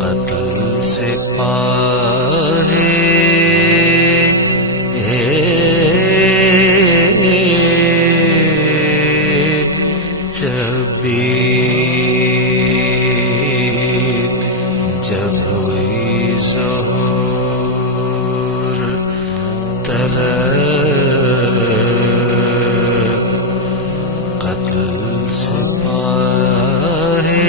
قتل سے پاہے شبیب جب ہوئی ظہور طلب قتل سے پاہے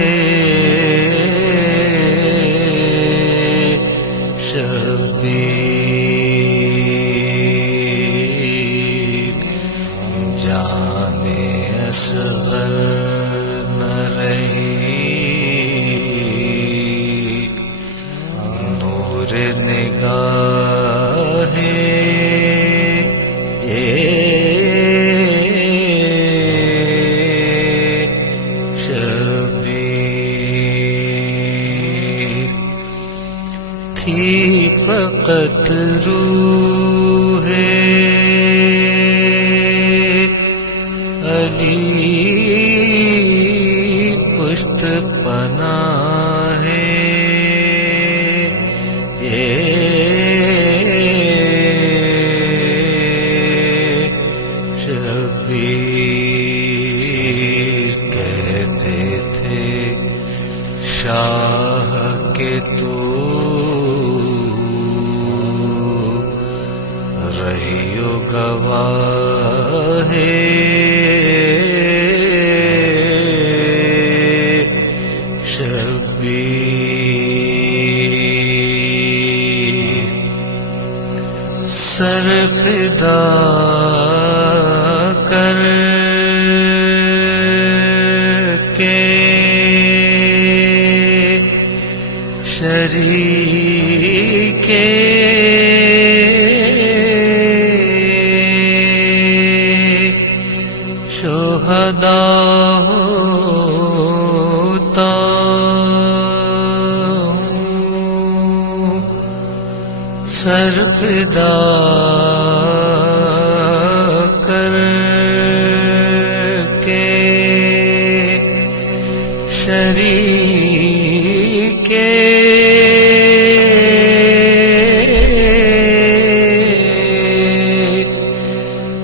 شبیب جانے اصغر نہ رہی نور نگاہ شبیب تھی فقط روح علی پشت پناہ شبیر کہتے تھے شاہ کے تو رہیو گواہ شبیر سر فدا کر کے شریک شہداء ہوتا ہوں سر فدا کر کے شریک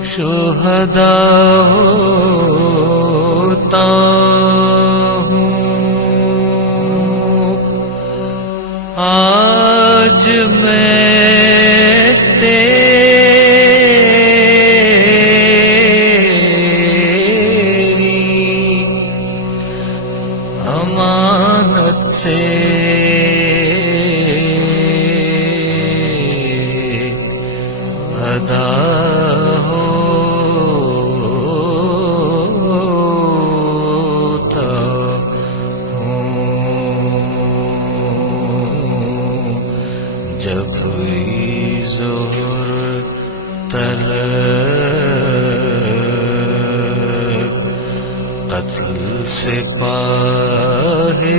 شہداء ہوتا ہوں آج میں تیری امانت سے ادا جب ہوئی ظہور طلب قتل سے پاہے